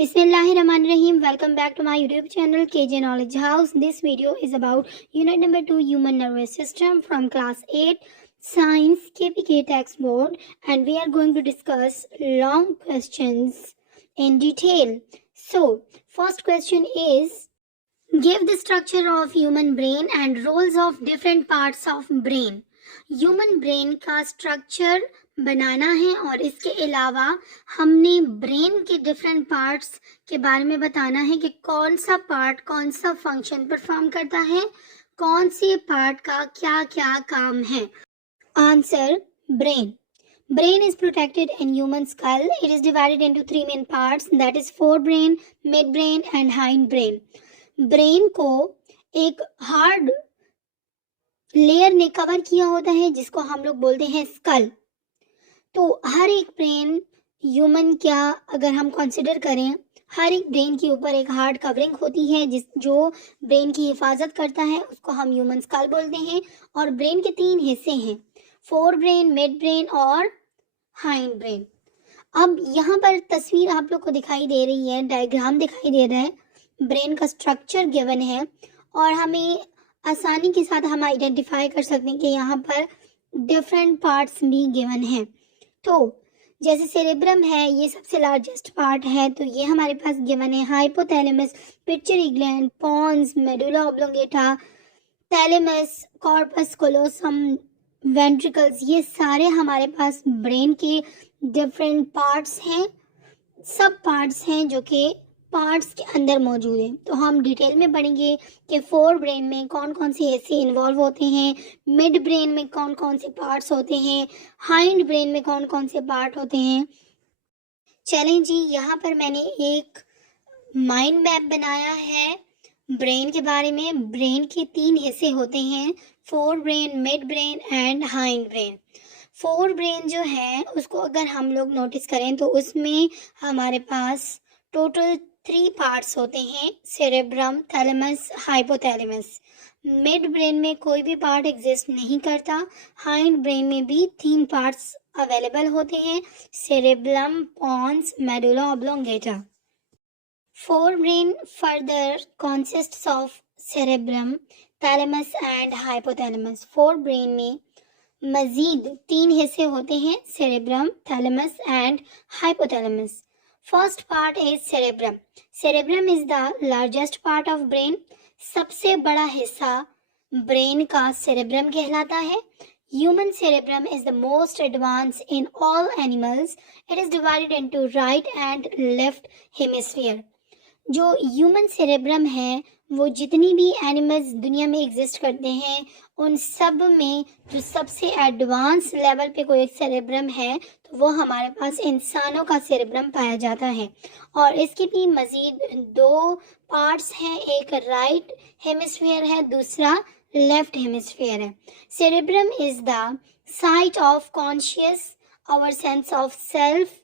Bismillahirrahmanirrahim. Welcome back to my YouTube channel KJ Knowledge House. This video is about Unit number 2 Human Nervous System from class 8 Science KPK textbook, and we are going to discuss long questions in detail. So, first question is, give the structure of human brain and roles of different parts of brain. Human brain का structure बनाना है और इसके अलावा हमने brain के different parts के बारे में बताना है कि कौन सा पार्ट कौन सा फंक्शन परफॉर्म करता है, कौन से पार्ट का क्या क्या काम है. Answer, brain. Brain is protected in human skull. It is divided into three main parts, that is forebrain, midbrain and hindbrain. Brain को एक हार्ड लेयर ने कवर किया होता है जिसको हम लोग बोलते हैं स्कल. तो हर एक ब्रेन ह्यूमन क्या अगर हम कंसिडर करें, हर एक ब्रेन के ऊपर एक हार्ड कवरिंग होती है जो ब्रेन की हिफाजत करता है, उसको हम ह्यूमन स्कल बोलते हैं. और ब्रेन के तीन हिस्से हैं, फोर ब्रेन, मिड ब्रेन और हाइंड ब्रेन. अब यहाँ पर तस्वीर आप लोग को दिखाई दे रही है, डायग्राम दिखाई दे रहा है, ब्रेन का स्ट्रक्चर गिवन है और हमें आसानी के साथ हम आइडेंटिफाई कर सकते हैं कि यहाँ पर डिफरेंट पार्ट्स भी गिवन हैं. तो जैसे सेरेब्रम है, ये सबसे लार्जेस्ट पार्ट है, तो ये हमारे पास गिवन है. Hypothalamus, pituitary gland, pons, medulla oblongata, thalamus, corpus callosum, ventricles, ये सारे हमारे पास ब्रेन के डिफरेंट पार्ट्स हैं, सब पार्ट्स हैं जो कि पार्ट्स के अंदर मौजूद है. तो हम डिटेल में पढ़ेंगे कि फोर ब्रेन में कौन कौन से हिस्से इन्वॉल्व होते हैं, मिड ब्रेन में कौन कौन से पार्ट्स होते हैं, हाइंड ब्रेन में कौन कौन से पार्ट होते हैं. चलें जी, यहाँ पर मैंने एक माइंड मैप बनाया है ब्रेन के बारे में. ब्रेन के तीन हिस्से होते हैं, fore brain, mid brain and hind brain. Fore brain जो है उसको अगर हम लोग नोटिस करें तो उसमें हमारे पास टोटल 3 पार्ट्स होते हैं, cerebrum, thalamus, hypothalamus. Mid brain में कोई भी पार्ट एग्जिस्ट नहीं करता. हाइंड ब्रेन में भी 3 पार्ट्स अवेलेबल होते हैं, cerebrum, pons, medulla oblongata. Fore brain further consists of cerebrum, thalamus and hypothalamus. Fore brain में मजीद 3 हिस्से होते हैं, cerebrum, thalamus and hypothalamus. First part is cerebrum. Cerebrum is the largest part of brain. सबसे बड़ा हिस्सा ब्रेन का cerebrum कहलाता है. Human cerebrum is the most advanced in all animals. It is divided into right and left hemisphere. जो human cerebrum है वो जितनी भी एनिमल्स दुनिया में एग्जिस्ट करते हैं उन सब में जो सबसे एडवांस लेवल पे कोई एक सेरेब्रम है तो वो हमारे पास इंसानों का सेरेब्रम पाया जाता है. और इसके भी मज़ीद 2 पार्ट्स हैं, एक राइट हेमिस्फीयर है, दूसरा लेफ्ट हेमिस्फीयर है. Cerebrum is the site of conscious, our sense of self,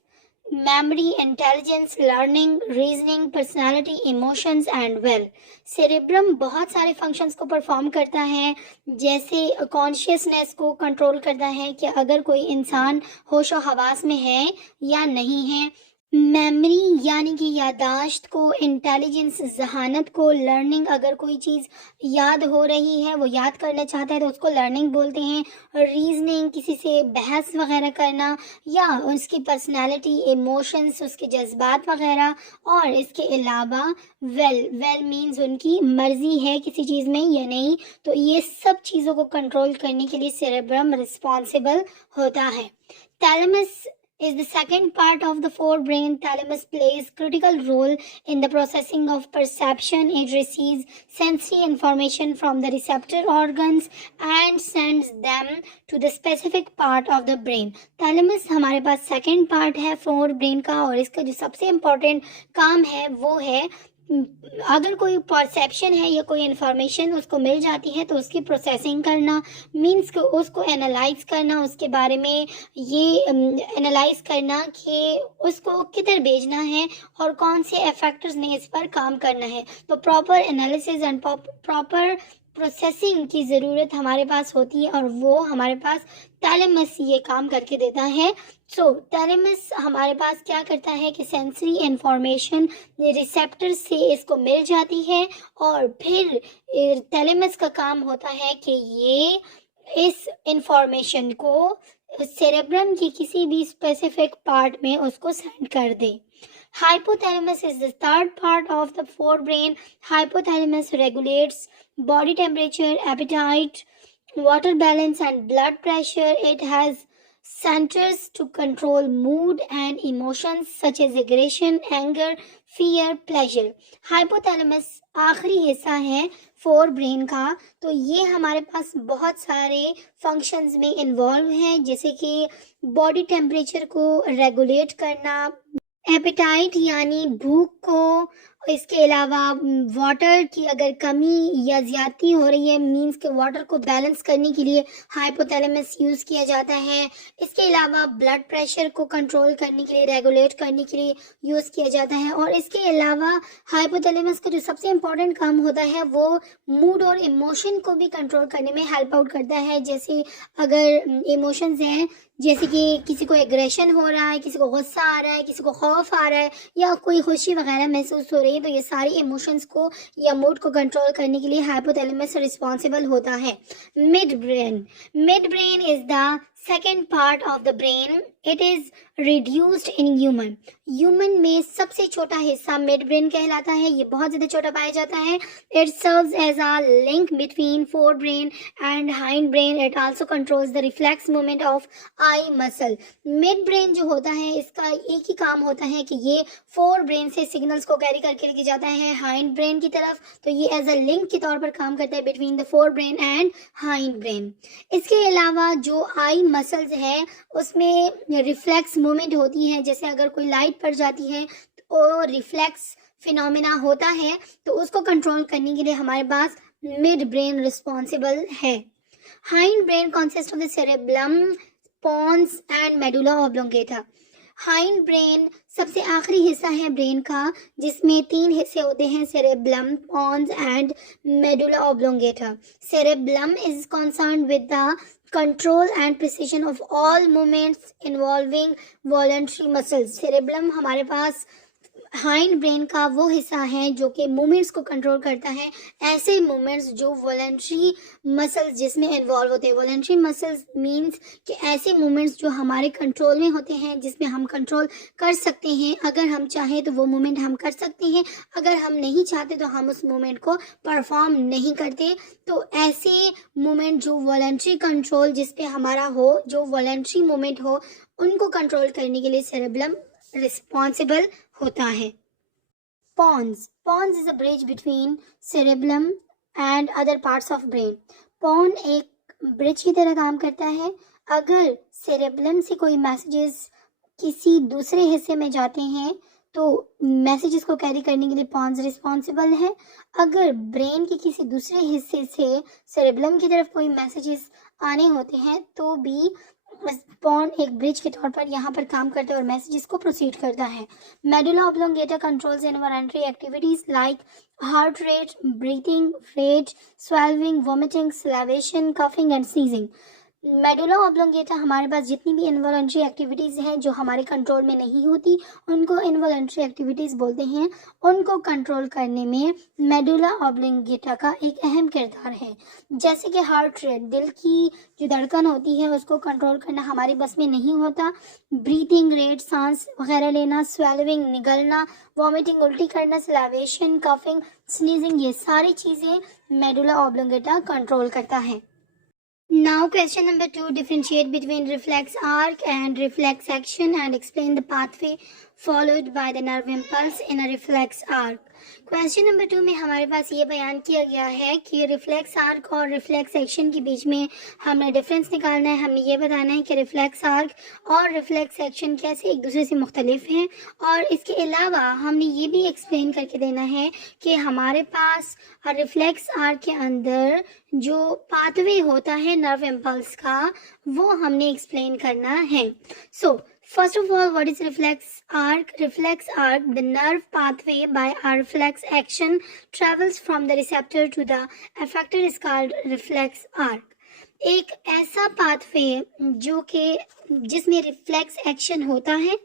memory, intelligence, learning, reasoning, personality, emotions and will. Cerebrum बहुत सारे फंक्शंस को परफॉर्म करता है, जैसे कॉन्शियसनेस को कंट्रोल करता है कि अगर कोई इंसान होशो हवास में है या नहीं है, मेमोरी यानी कि यादाश्त को, इंटेलिजेंस जहानत को, लर्निंग अगर कोई चीज़ याद हो रही है वो याद करना चाहता है तो उसको लर्निंग बोलते हैं, रीजनिंग किसी से बहस वगैरह करना, या उसकी पर्सनालिटी, इमोशंस, उसके जज्बात वगैरह. और इसके अलावा वेल मीन्स उनकी मर्जी है किसी चीज़ में या नहीं. तो ये सब चीज़ों को कंट्रोल करने के लिए सेरेब्रम रिस्पॉन्सिबल होता है. Thalamus is the second part of the forebrain. Thalamus plays critical role in the processing of perception. It receives sensory information from the receptor organs and sends them to the specific part of the brain. Thalamus हमारे पास second part है forebrain का और इसका जो सबसे important काम है वो है अगर कोई परसेप्शन है या कोई इन्फॉर्मेशन उसको मिल जाती है तो उसकी प्रोसेसिंग करना, मीन्स को उसको एनालाइज करना, उसके बारे में ये एनालाइज करना कि उसको किधर भेजना है और कौन से फैक्टर्स ने इस पर काम करना है. तो proper analysis and proper processing की ज़रूरत हमारे पास होती है, और वो हमारे पास थैलेमस ये काम करके देता है। सो थैलेमस हमारे पास क्या करता है कि सेंसरी इंफॉर्मेशन रिसेप्टर से इसको मिल जाती है, और फिर थैलेमस का काम होता है कि ये इस इंफॉर्मेशन को सेरेब्रम की किसी भी स्पेसिफिक पार्ट में उसको सेंड कर दे। Hypothalamus is the third part of the forebrain. Hypothalamus regulates body temperature, appetite, water balance, and blood pressure. It has centers to control mood and emotions such as aggression, anger, fear, pleasure. Hypothalamus आखिरी हिस्सा है fore brain का, तो ये हमारे पास बहुत सारे functions में इन्वॉल्व है, जैसे कि बॉडी टेम्परेचर को रेगुलेट करना, एपेटाइट यानी भूख को, इसके अलावा वाटर की अगर कमी या ज़्यादती हो रही है, मींस के वाटर को बैलेंस करने के लिए हाइपोथैलेमस यूज़ किया जाता है। इसके अलावा ब्लड प्रेशर को कंट्रोल करने के लिए, रेगुलेट करने के लिए यूज़ किया जाता है। और इसके अलावा हाइपोथैलेमस का जो सबसे इम्पॉर्टेंट काम होता है वो मूड और इमोशन को भी कंट्रोल करने में हेल्प आउट करता है। जैसे अगर इमोशंस हैं, जैसे कि किसी को एग्रेशन हो रहा है, किसी को गुस्सा आ रहा है, किसी को खौफ आ रहा है, या कोई खुशी वगैरह महसूस हो रही है, तो ये सारी इमोशंस को या मूड को कंट्रोल करने के लिए हाइपोथैलेमस रिस्पॉन्सिबल होता है। Mid brain is the second part of the brain. It is reduced in human में सबसे छोटा हिस्सा मिड ब्रेन कहलाता है। ये बहुत ज़्यादा छोटा पाया जाता है। It serves as a link between fore brain and hind brain. It also controls the reflex movement of eye muscle. Mid brain जो होता है, इसका एक ही काम होता है कि ये फोर ब्रेन से सिग्नल्स को कैरी करके लेके जाता है हाइंड ब्रेन की तरफ, तो ये एज अ लिंक के तौर पर काम करता है between the four brain and hind brain. इसके अलावा जो आई मसल्स है उसमें रिफ्लेक्स मूवमेंट होती है, जैसे अगर कोई लाइट पड़ जाती है तो रिफ्लेक्स फिनोमेना होता है, तो उसको कंट्रोल करने के लिए हमारे पास मिड ब्रेन रिस्पॉन्सिबल है। Hind brain consist of the cerebrum, pons and medulla oblongata. Hind brain सबसे आखिरी हिस्सा है ब्रेन का, जिसमें 3 हिस्से होते हैं, cerebrum, pons and medulla oblongata. Cerebrum is concerned with the control and precision of all movements involving voluntary muscles। Cerebrum हमारे पास हाइंड ब्रेन का वो हिस्सा है जो कि मूवमेंट्स को कंट्रोल करता है, ऐसे मूवमेंट्स जो वॉलंटरी मसल्स जिसमें इन्वॉल्व होते हैं। वॉलंटरी मसल्स मींस कि ऐसे मूवमेंट्स जो हमारे कंट्रोल में होते हैं, जिसमें हम कंट्रोल कर सकते हैं। अगर हम चाहें तो वो मूवमेंट हम कर सकते हैं, अगर हम नहीं चाहते तो हम उस मूवमेंट को परफॉर्म नहीं करते। तो ऐसे मूवमेंट जो वॉलंटरी कंट्रोल जिस पे हमारा हो, जो वॉलंटरी मूवमेंट हो, उनको कंट्रोल करने के लिए सेरेब्रम रिस्पॉन्सिबल होता है। Pons is a bridge between cerebrum and other parts of brain. Pons एक ब्रिज की तरह काम करता है। अगर सेरेब्रम से कोई मैसेजेस किसी दूसरे हिस्से में जाते हैं तो मैसेजेस को कैरी करने के लिए पॉन्स रिस्पॉन्सिबल है। अगर ब्रेन के किसी दूसरे हिस्से से सेरेब्रम की तरफ कोई मैसेजेस आने होते हैं तो भी पॉन एक ब्रिज के तौर पर यहाँ पर काम करता है और मैसेजेस को प्रोसीड करता है। Medulla oblongata controls involuntary activities like heart rate, breathing rate, swallowing, vomiting, salivation, coughing and sneezing. Medulla oblongata हमारे पास जितनी भी इनवॉलंटरी एक्टिविटीज़ हैं जो हमारे कंट्रोल में नहीं होती, उनको इनवॉलंटरी एक्टिविटीज़ बोलते हैं। उनको कंट्रोल करने में मेडुला ऑब्लोंगेटा का एक अहम किरदार है। जैसे कि हार्ट रेट, दिल की जो धड़कन होती है उसको कंट्रोल करना हमारे बस में नहीं होता। ब्रीथिंग रेट, सांस वगैरह लेना, स्वेलविंग निगलना, वॉमिटिंग उल्टी करना, सलावेशन, कफिंग, स्नीजिंग, ये सारी चीज़ें मेडुला ऑब्लोंगेटा कंट्रोल करता है। Now question number 2, differentiate between reflex arc and reflex action and explain the pathway followed by the nerve impulse in a reflex arc। Question number 2 में हमारे पास ये बयान किया गया है कि रिफ्लेक्स आर्क और रिफ्लेक्स एक्शन के बीच में हमने डिफरेंस निकालना है। हमने ये बताना है कि रिफ्लेक्स आर्क और रिफ्लेक्स एक्शन कैसे एक दूसरे से मुख्तलिफ हैं, और इसके अलावा हमने ये भी एक्सप्लेन करके देना है कि हमारे पास रिफ्लेक्स आर्क के अंदर जो पाथवे होता है नर्व इम्पल्स का, वो हमने एक्सप्लेन करना है। सो First of all, what is reflex arc? Reflex arc, the nerve pathway by a reflex action travels from the receptor to the effector is called reflex arc. एक ऐसा pathway जो कि जिसमें रिफ्लेक्स एक्शन होता है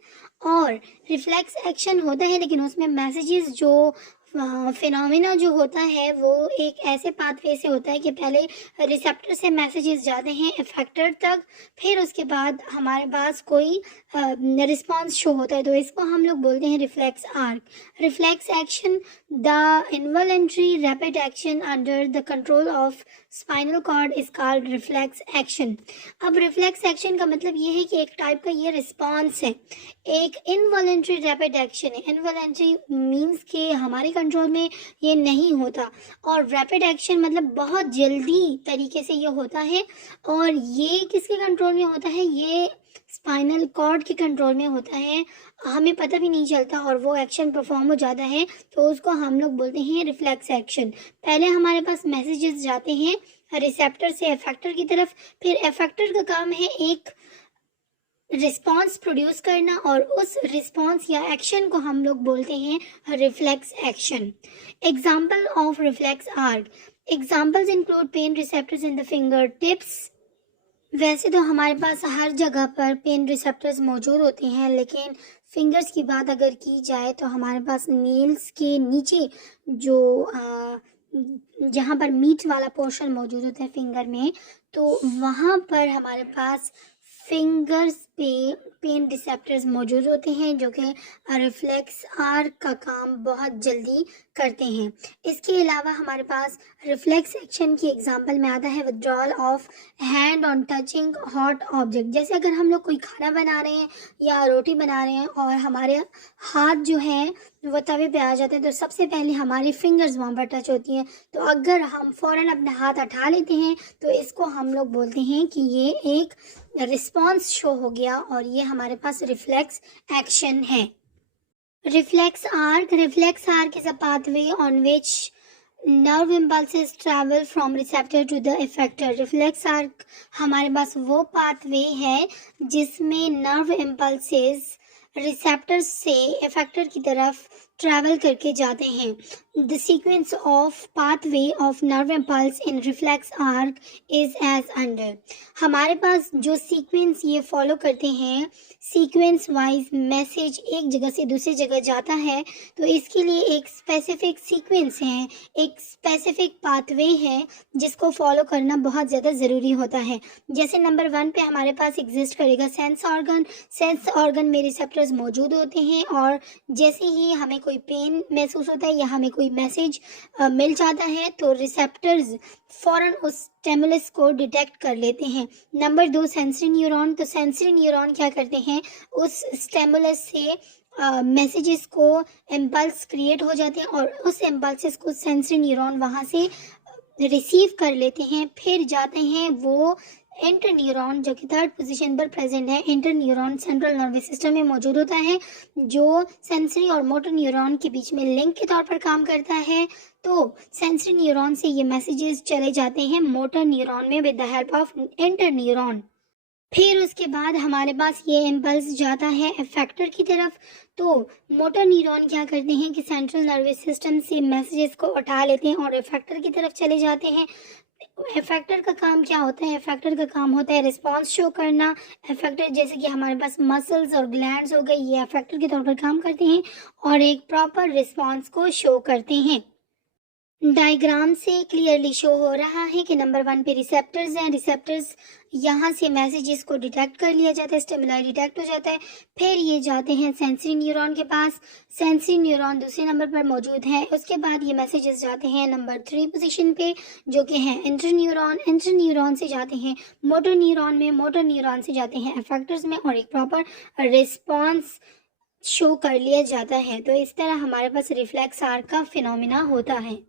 और रिफ्लेक्स एक्शन होता है लेकिन उसमें मैसेजेस जो फिनोमिना जो होता है वो एक ऐसे पाथवे से होता है कि पहले रिसेप्टर से मैसेजेस जाते हैं इफेक्टर तक, फिर उसके बाद हमारे पास कोई रिस्पांस शो होता है, तो इसको हम लोग बोलते हैं reflex arc. Reflex action, the involuntary rapid action under the control of spinal cord is called reflex action. अब रिफ्लेक्स एक्शन का मतलब ये है कि एक टाइप का ये रिस्पॉन्स है. एक इनवॉलंटरी रैपिड एक्शन है. इनवॉलंटरी मीन्स कि हमारे कंट्रोल में ये नहीं होता, और रैपिड एक्शन मतलब बहुत जल्दी तरीके से ये होता है, और ये किसके कंट्रोल में होता है? ये स्पाइनल कॉर्ड के कंट्रोल में होता है. हमें पता भी नहीं चलता और वो एक्शन परफॉर्म हो जाता है, तो उसको हम लोग बोलते हैं रिफ्लेक्स एक्शन. पहले हमारे पास मैसेजेस जाते हैं रिसेप्टर से इफेक्टर की तरफ, फिर इफेक्टर का काम है एक रिस्पॉन्स प्रोड्यूस करना, और उस रिस्पॉन्स या एक्शन को हम लोग बोलते हैं reflex action. Example of reflex arc. Examples include pen receptors in the finger tips. वैसे तो हमारे पास हर जगह पर पेन रिसेप्टर्स मौजूद होते हैं, लेकिन फिंगर्स की बात अगर की जाए तो हमारे पास नेल्स के नीचे जो जहाँ पर मीट वाला पोर्शन मौजूद होता है फिंगर में, तो वहाँ पर हमारे पास फिंगर्स पे पेन रिसेप्टर्स मौजूद होते हैं जो कि रिफ्लेक्स आर्क का काम बहुत जल्दी करते हैं. इसके अलावा हमारे पास रिफ्लेक्स एक्शन की एग्जांपल में आता है withdrawal of hand on touching hot object. जैसे अगर हम लोग कोई खाना बना रहे हैं या रोटी बना रहे हैं और हमारे हाथ जो है वो तवे पे आ जाते हैं, तो सबसे पहले हमारी फिंगर्स वहाँ पर टच होती हैं. तो अगर हम फ़ौरन अपने हाथ हटा लेते हैं तो इसको हम लोग बोलते हैं कि ये एक रिस्पॉन्स शो हो गया और ये हमारे पास रिफ्लेक्स एक्शन है. Reflex arc is a pathway on which nerve impulses travel from receptor to the effector. Reflex arc हमारे पास वो पाथवे है जिसमें नर्व इम्पल्सेस रिसेप्टर से इफेक्टर की तरफ ट्रैवल करके जाते हैं. The sequence of pathway of nerve impulse in reflex arc is as under. हमारे पास जो सीक्वेंस ये फॉलो करते हैं, सीक्वेंस वाइज मैसेज एक जगह से दूसरी जगह जाता है, तो इसके लिए एक स्पेसिफिक सीक्वेंस है, एक स्पेसिफिक पाथवे है जिसको फॉलो करना बहुत ज़्यादा ज़रूरी होता है. जैसे नंबर 1 पे हमारे पास एग्जिस्ट करेगा सेंस ऑर्गन. सेंस ऑर्गन में रिसेप्टर्स मौजूद होते हैं, और जैसे ही हमें कोई पेन महसूस होता है या हमें कोई मैसेज मिल जाता है तो रिसेप्टर्स फ़ौरन उस स्टिमुलस को डिटेक्ट कर लेते हैं. Number 2 sensory neuron. तो सेंसरी न्यूरॉन क्या करते हैं, उस स्टिमुलस से मैसेजेस को इम्पल्स क्रिएट हो जाते हैं और उस इम्पल्सेस को सेंसरी न्यूरॉन वहाँ से रिसीव कर लेते हैं. फिर जाते हैं वो इंटर न्यूरॉन जो कि 3rd पोजीशन पर प्रेजेंट है. Inter neuron central nervous system में मौजूद होता है जो सेंसरी और मोटर न्यूरॉन के बीच में लिंक के तौर पर काम करता है. तो सेंसरी न्यूरॉन से ये मैसेजेस चले जाते हैं मोटर न्यूरॉन में with the help of inter neuron. फिर उसके बाद हमारे पास ये इम्पल्स जाता है इफेक्टर की तरफ. तो मोटर न्यूरॉन क्या करते हैं कि सेंट्रल नर्वस सिस्टम से मैसेजेस को उठा लेते हैं और इफेक्टर की तरफ चले जाते हैं. इफेक्टर का काम क्या होता है? इफेक्टर का काम होता है रिस्पांस शो करना. इफेक्टर जैसे कि हमारे पास मसल्स और ग्लैंड्स हो गए, ये इफेक्टर के तौर पर काम करते हैं और एक प्रॉपर रिस्पांस को शो करते हैं. डायग्राम से क्लियरली शो हो रहा है कि नंबर 1 पे रिसेप्टर्स हैं. रिसेप्टर्स यहाँ से मैसेजेस को डिटेक्ट कर लिया जाता है, स्टिमुलाई डिटेक्ट हो जाता है, फिर ये जाते हैं सेंसरी न्यूरॉन के पास. सेंसरी न्यूरॉन दूसरे नंबर पर मौजूद है. उसके बाद ये मैसेजेस जाते हैं नंबर 3 पोजीशन पे जो कि है इंटर न्यूरॉन. इंटर न्यूरॉन से जाते हैं मोटर न्यूरॉन में, मोटर न्यूरॉन से जाते हैं इफेक्टर्स में और एक प्रॉपर रिस्पॉन्स शो कर लिया जाता है. तो इस तरह हमारे पास रिफ्लेक्स आर्क का फिनोमिना होता है.